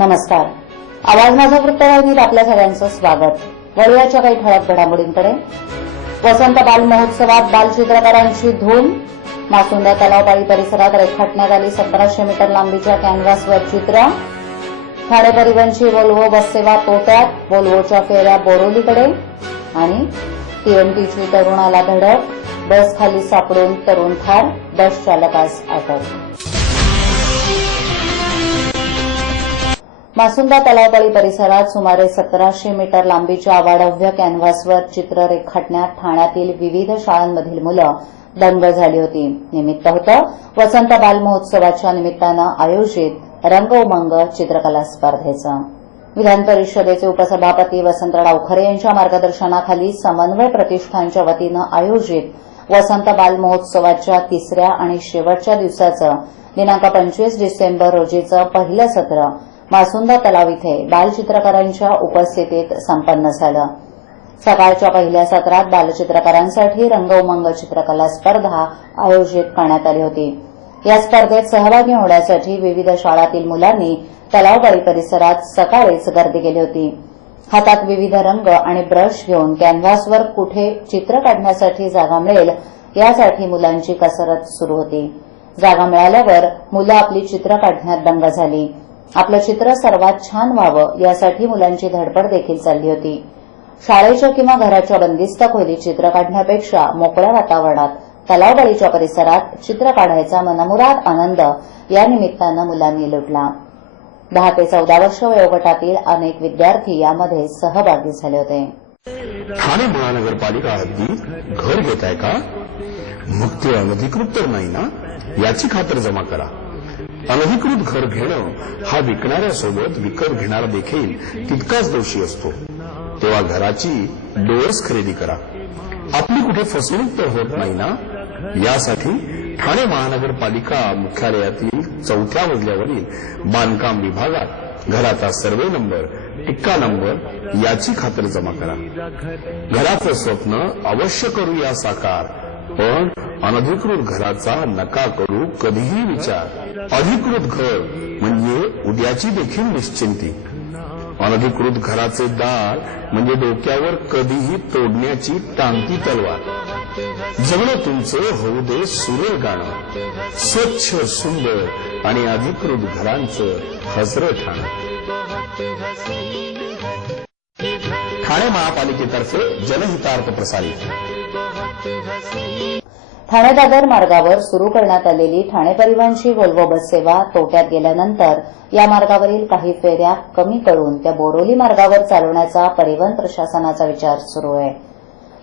नमस्कार. आवाज माझा वृत्तवाहिनीत आपल्या सगळ्यांचं स्वागत. वळूयाच्या काही ठळक घडामोडींकडे. वसंत बाल महोत्सवात बालचित्रकारांची धूम. मासुंदा तलावपाळी परिसरात रेखाटण्यात आली 1700 मीटर लांबीच्या कॅनव्हासवर चित्र. ठाणे परिवहनची व्होल्वो बससेवा तोट्यात. व्होल्वोच्या फेऱ्या बोरोलीकडे. आणि टीएमटीची तरुणाला धडक. बस खाली सापडून तरुण ठार. बस चालकास अटक. मासुंदा तलावपाळी परिसरात सुमारे 1700 मीटर लांबीच्या अवाढव्य कॅनव्हासवर चित्र रेखाटण्यात ठाण्यातील विविध शाळांमधील मुलं दंग झाली होती. निमित्त होतं वसंत बाल महोत्सवाच्या निमित्तानं आयोजित रंगउमंग चित्रकला स्पर्धेचं. विधान परिषदेचे उपसभापती वसंतराव डावखरे यांच्या मार्गदर्शनाखाली समन्वय प्रतिष्ठानच्या वतीनं आयोजित वसंत बाल महोत्सवाच्या तिसऱ्या आणि शेवटच्या दिवसाचं दिनांक 25 डिसेंबर रोजीचं पहिलं सत्र मासुंदा तलाव इथे बालचित्रकारांच्या उपस्थितीत संपन्न झालं. सकाळच्या पहिल्या सत्रात बालचित्रकारांसाठी रंगउमंग चित्रकला स्पर्धा आयोजित करण्यात आली होती. या स्पर्धेत सहभागी होण्यासाठी विविध शाळांतील मुलांनी तलावपाळी परिसरात सकाळीच गर्दी केली होती. हातात विविध रंग आणि ब्रश घेऊन कॅनव्हासवर कुठे चित्र काढण्यासाठी जागा मिळेल यासाठी मुलांची कसरत सुरू होती. जागा मिळाल्यावर मुलं आपली चित्र काढण्यात दंग झाली. आपलं चित्र सर्वात छान व्हावं यासाठी मुलांची धडपड देखील चालली होती. शाळेच्या किंवा घराच्या बंदिस्त खोलीत चित्र काढण्यापेक्षा मोकळ्या वातावरणात तलावपाळीच्या परिसरात चित्र काढायचा मनमुराद आनंद या निमित्तानं मुलांनी लुटला. 10 ते 14 वर्ष वयोगटातील अनेक विद्यार्थी यामध्ये सहभागी झाले होते. ठाणे महानगरपालिका हद्दीत घर घेताय का? मग ते अनधिकृत तर नाही ना, याची खातर जमा करा. अनधिकृत घर घेणं हा विकणाऱ्यासोबत विकत घेणारा देखील तितकाच दोषी असतो. तेव्हा घराची डोअर्स खरेदी करा. आपली कुठे फसवणूक तर होत नाही ना, यासाठी ठाणे महानगरपालिका मुख्यालयातील 4थ्या मजल्यावरील बांधकाम विभागात घराचा सर्वे नंबर, टिक्का नंबर याची खातर जमा करा. घराचं स्वप्न अवश्य करूया साकार, पण अनधिकृत घराचा नका करू कधीही विचार. अधिकृत घर म्हणजे उद्याची देखील निश्चिंती. अनधिकृत घराचे दार म्हणजे डोक्यावर कधीही तोडण्याची टांगती तलवार. जगणं तुमचं होऊ दे सुरेल गाणं, स्वच्छ सुंदर आणि अधिकृत घरांचं हजरं ठाणं. ठाणे महापालिकेतर्फे जनहितार्थ प्रसारित. ठाणे दादर मार्गावर सुरू करण्यात आलेली ठाणे परिवहनची व्होल्वो बस सेवा तोट्यात गेल्यानंतर या मार्गावरील काही फेऱ्या कमी करून त्या बोरोली मार्गावर चालवण्याचा परिवहन प्रशासनाचा विचार सुरू आहे.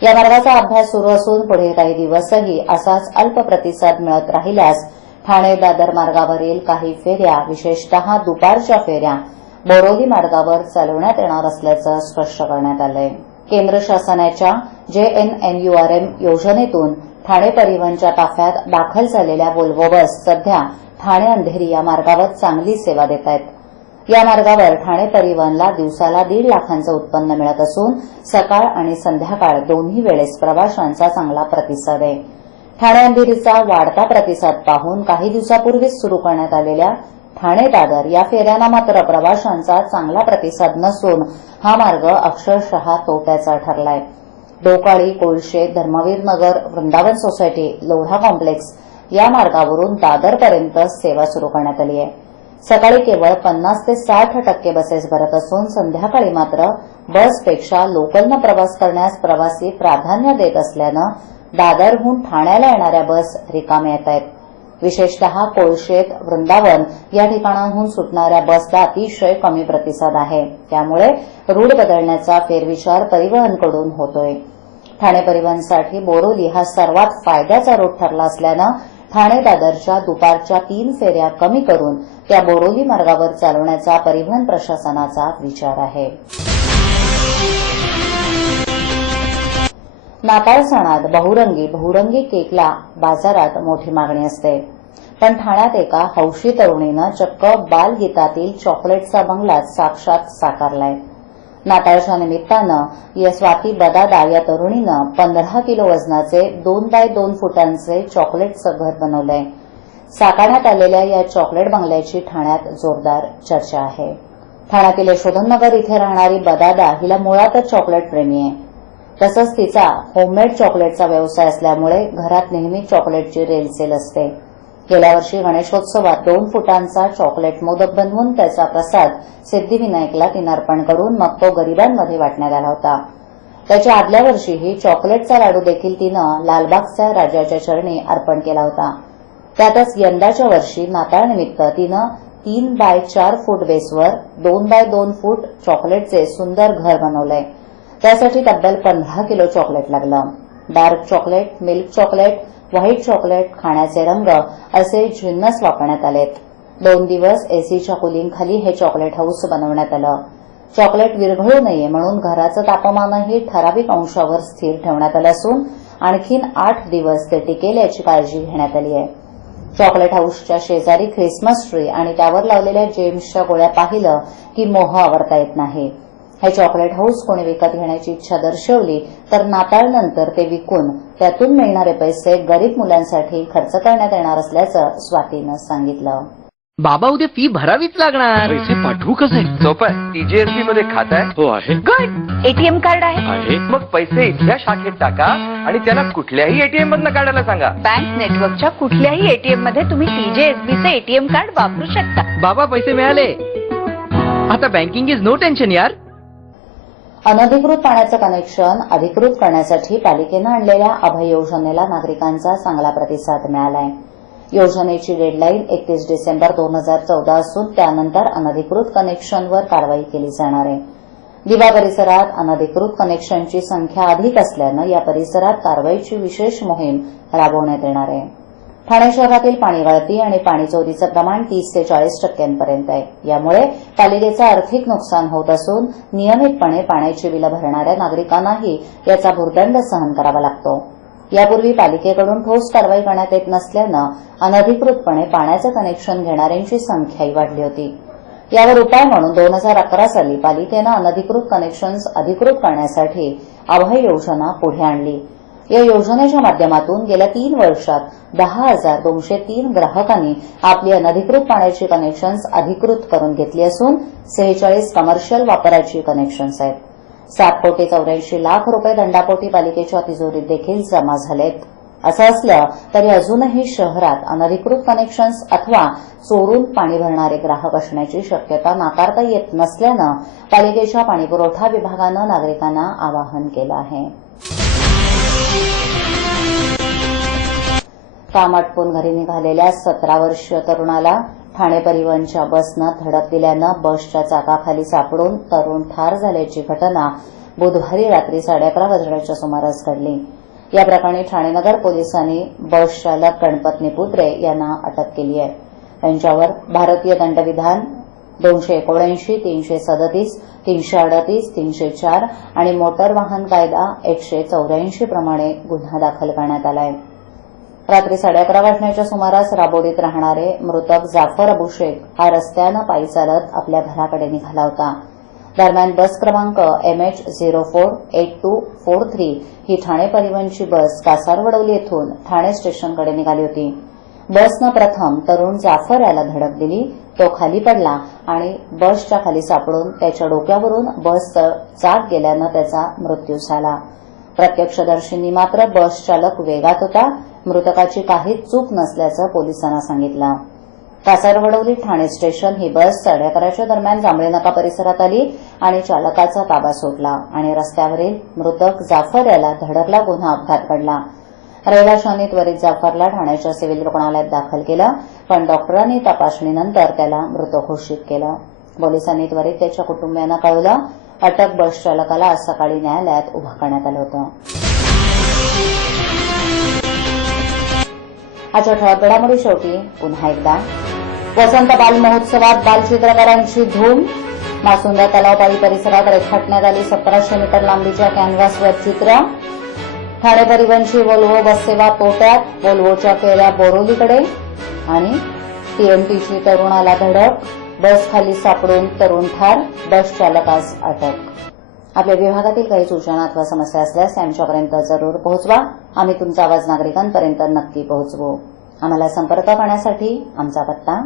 या मार्गाचा अभ्यास सुरू असून पुढे काही दिवसही असाच अल्प प्रतिसाद मिळत राहिल्यास ठाणे दादर मार्गावरील काही फेऱ्या, विशेषतः दुपारच्या फेऱ्या बोरोली मार्गावर चालवण्यात येणार असल्याचं स्पष्ट करण्यात आलंय. केंद्र शासनाच्या JNNURM योजनेतून ठाणे परिवहनच्या ताफ्यात दाखल झालेल्या व्होल्वो बस सध्या ठाणे अंधेरी या मार्गावर चांगली सेवा देत आहेत. या मार्गावर ठाणे परिवहनला दिवसाला 1.5 लाखांचं उत्पन्न मिळत असून सकाळ आणि संध्याकाळ दोन्ही वेळेस प्रवाशांचा चांगला प्रतिसाद आहे. ठाणे अंधेरीचा वाढता प्रतिसाद पाहून काही दिवसापूर्वीच सुरू करण्यात आलेल्या ठाणे दादर या फेऱ्यांना मात्र प्रवाशांचा चांगला प्रतिसाद नसून हा मार्ग अक्षरशः तोट्याचा ठरलाय. डोकाळी, कोळशे, धर्मवीर नगर, वृंदावन सोसायटी, लोढा कॉम्प्लेक्स या मार्गावरून दादरपर्यंत सेवा सुरू करण्यात आली आहे. सकाळी केवळ 50 ते 60% बसेस भरत असून संध्याकाळी मात्र बसपेक्षा लोकलनं प्रवास करण्यास प्रवासी प्राधान्य देत असल्यानं दादरहून ठाण्याला येणाऱ्या बस रिकाम्या येत आहेत. विशेषतः कोळशेत, वृंदावन या ठिकाणांहून सुटणाऱ्या बसला अतिशय कमी प्रतिसाद आहे. त्यामुळे रूट बदलण्याचा फेरविचार परिवहनकडून होतोय. ठाणे परिवहनसाठी बोरोली हा सर्वात फायद्याचा रूट ठरला असल्यानं ठाणे दादरच्या दुपारच्या 3 फेऱ्या कमी करून त्या बोरोली मार्गावर चालवण्याचा परिवहन प्रशासनाचा विचार आहे. नाताळ सणात बहुरंगी केकला बाजारात मोठी मागणी असते. पण ठाण्यात एका हौशी तरुणीनं चक्क बालगीतातील चॉकलेटचा बंगला साक्षात साकारलाय. नाताळच्या निमित्तानं या स्वाती बदादा या तरुणीनं 15 किलो वजनाचे 2 बाय 2 फुटांचे चॉकलेटचं घर बनवलंय. साकारण्यात आलेल्या या चॉकलेट बंगल्याची ठाण्यात जोरदार चर्चा आहे. ठाण्यातील यशोधननगर इथे राहणारी बदादा हिला मुळातच चॉकलेट प्रेमी आहे. तसंच तिचा होममेड चॉकलेटचा व्यवसाय असल्यामुळे घरात नेहमी चॉकलेटची रेलसेल असते. गेल्या वर्षी गणेशोत्सवात 2 फुटांचा चॉकलेट मोदक बनवून त्याचा प्रसाद सिद्धिविनायकला तिनं अर्पण करून मग तो गरिबांमध्ये वाटण्यात आला होता. त्याच्या आदल्या वर्षीही चॉकलेटचा लाडू देखील तिनं लालबागच्या राजाच्या चरणी अर्पण केला होता. त्यातच यंदाच्या वर्षी नाताळनिमित्त तिनं 3x4 फूट बेसवर 2x2 फूट चॉकलेटचे सुंदर घर बनवलंय. त्यासाठी तब्बल 15 किलो चॉकलेट लागलं. Dark chocolate, milk chocolate, white chocolate, खाण्याचे रंग असे जिन्नस वापरण्यात आलेत. 2 दिवस एसीच्या कुलिंगखाली हे चॉकलेट हाऊस बनवण्यात आलं. चॉकलेट विरघळू नये म्हणून घराचं तापमानही ठराविक अंशावर स्थिर ठेवण्यात आलं असून आणखीन 8 दिवस ते टिकेल याची काळजी घेण्यात आली आहे. चॉकलेट हाऊसच्या शेजारी ख्रिसमस ट्री आणि त्यावर लावलेल्या जेम्सच्या गोळ्या पाहिलं की मोह आवरता येत नाही. हे चॉकलेट हाऊस कोणी विकत घेण्याची इच्छा दर्शवली तर नाताळनंतर ते विकून त्यातून मिळणारे पैसे गरीब मुलांसाठी खर्च करण्यात येणार असल्याचं स्वातीनं सांगितलं. बाबा उद्या फी भरावीच लागणार. पैसे पाठवू कसे? सोपं आहे. TJSB मध्ये खातं आहे. हो आहे. गुड. एटीएम कार्ड आहे. मग पैसे इथल्या शाखेत टाका आणि त्यांना कुठल्याही ATM मधनं काढायला सांगा. बँक नेटवर्कच्या कुठल्याही ATM मध्ये तुम्ही TJSBचे ATM कार्ड वापरू शकता. बाबा पैसे मिळाले. आता बँकिंग इज नो टेन्शन यार. अनधिकृत पाण्याचं कनेक्शन अधिकृत करण्यासाठी पालिकेनं आणलेल्या अभय योजनेला नागरिकांचा चांगला प्रतिसाद मिळालाय. योजनेची डेडलाईन 31 डिसेंबर 2014 असून त्यानंतर अनधिकृत कनेक्शनवर कारवाई केली जाणार आहे. दिवा परिसरात अनधिकृत कनेक्शनची संख्या अधिक असल्यानं या परिसरात कारवाईची विशेष मोहीम राबवण्यात येणार आहे. ठाणे शहरातील पाणी गळती आणि पाणी चोरीचं प्रमाण 30 ते 40% आहे. यामुळे पालिकेचं आर्थिक नुकसान होत असून नियमितपणे पाण्याची बिलं भरणाऱ्या नागरिकांनाही याचा भुर्दंड सहन करावा लागतो. यापूर्वी पालिकेकडून ठोस कारवाई करण्यात येत नसल्यानं अनधिकृतपणे पाण्याचं कनेक्शन घेणाऱ्यांची संख्याही वाढली होती. यावर उपाय म्हणून 2011 साली पालिकेनं अनधिकृत कनेक्शन्स अधिकृत करण्यासाठी अभय योजना पुढे आणली. या योजनेच्या माध्यमातून गेल्या 3 वर्षात 10,203 ग्राहकांनी आपली अनधिकृत पाण्याची कनेक्शन्स अधिकृत करून घेतली असून 46 कमर्शियल वापराची कनेक्शन्स आहेत. 7,84,00,000 रुपये दंडापोटी पालिकेच्या तिजोरीत देखील जमा झालेत. असं असलं तरी अजूनही शहरात अनधिकृत कनेक्शन्स अथवा चोरून पाणी भरणारे ग्राहक असण्याची शक्यता नाकारता येत नसल्यानं पालिकेच्या पाणीपुरवठा विभागानं नागरिकांना आवाहन केलं आहे. काम आटपून घरी निघालेल्या 17 वर्षीय तरुणाला ठाणे परिवहनच्या बसनं धडक दिल्यानं बसच्या चाकाखाली सापडून तरुण ठार झाल्याची घटना बुधवारी रात्री 11:30 वाजण्याच्या सुमारास घडली. या प्रकरणी ठाणे नगर पोलिसांनी बस चालक गणपत निपुत्रे यांना अटक केली आहे. त्यांच्यावर भारतीय दंडविधान 279, 337, 338, 304 आणि मोटर वाहन कायदा 184 प्रमाणे गुन्हा दाखल करण्यात आला आहे. रात्री 11:30 वाजण्याच्या सुमारास राबोडीत राहणारे मृतक जाफर अबू शेख हा रस्त्यानं पायी चालत आपल्या घराकडे निघाला होता. दरम्यान बस क्रमांक MH048243 ही ठाणे परिवहनची बस कासारवडवली येथून ठाणे स्टेशनकडे निघाली होती. बसनं प्रथम तरुण जाफर याला धडक दिली. तो खाली पडला आणि बसच्या खाली सापडून त्याच्या डोक्यावरून बसचं चाक गेल्यानं त्याचा मृत्यू झाला. प्रत्यक्षदर्शींनी मात्र बस चालक वेगात होता. मृतकाची काहीच चूक नसल्याचं पोलिसांना सांगितलं. कासारवडवली ठाणे स्टेशन ही बस 11:30च्या दरम्यान जांभळे नाका परिसरात आली आणि चालकाचा ताबा सुटला आणि रस्त्यावरील मृतक जाफर याला धडकला गुन्हा अपघात घडला. रहिवाशांनी त्वरित जाफरला ठाण्याच्या सिव्हिल रुग्णालयात दाखल केलं, पण डॉक्टरांनी तपासणीनंतर त्याला मृत घोषित केलं. पोलिसांनी त्वरित त्याच्या कुटुंबियांना कळवलं. अटक बस चालकाला आज सकाळी न्यायालयात उभं करण्यात आलं होतं. आजच्या ठळक घडामोडी शेवटी पुन्हा एकदा वसंत बाल महोत्सवात बालचित्रकारांची धूम. मासुंदा तलावपाळी परिसरात रेखाटण्यात आली 1700 मीटर लांबीच्या कॅनव्हासवर चित्र. ठाणे परिवहनची व्होल्वो बससेवा तोट्यात, व्होल्वोच्या फेऱ्या बोरोलीकडे. आणि TMTची तरुणाला धडक, बस खाली सापडून तरुण ठार, बस चालकास अटक. आपल्या विभागातील काही सूचना अथवा समस्या असल्यास आमच्यापर्यंत जरूर पोहोचवा. आम्ही तुमचा आवाज नागरिकांपर्यंत नक्की पोहोचवू. आम्हाला संपर्क करण्यासाठी आमचा पत्ता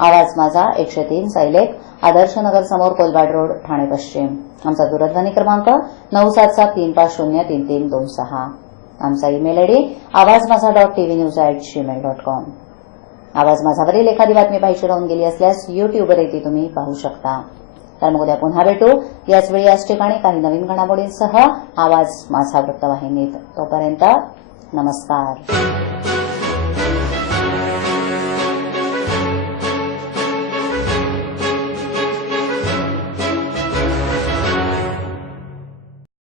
आवाज माझा 103 सायलेक, आदर्श नगर समोर कोलवाड रोड, ठाणे पश्चिम. आमचा दूरध्वनी क्रमांक 9773503326. आमचा ईमेल आयडी awazmaza.tvnews@gmail.com. आवाज माझावरील एखादी बातमी पाहिजे राहून गेली असल्यास युट्यूबवरही ती तुम्ही पाहू शकता. तर मग उद्या पुन्हा भेटू याच वेळी याच ठिकाणी काही नवीन घडामोडींसह आवाज माझा वृत्तवाहिनीत. तोपर्यंत नमस्कार.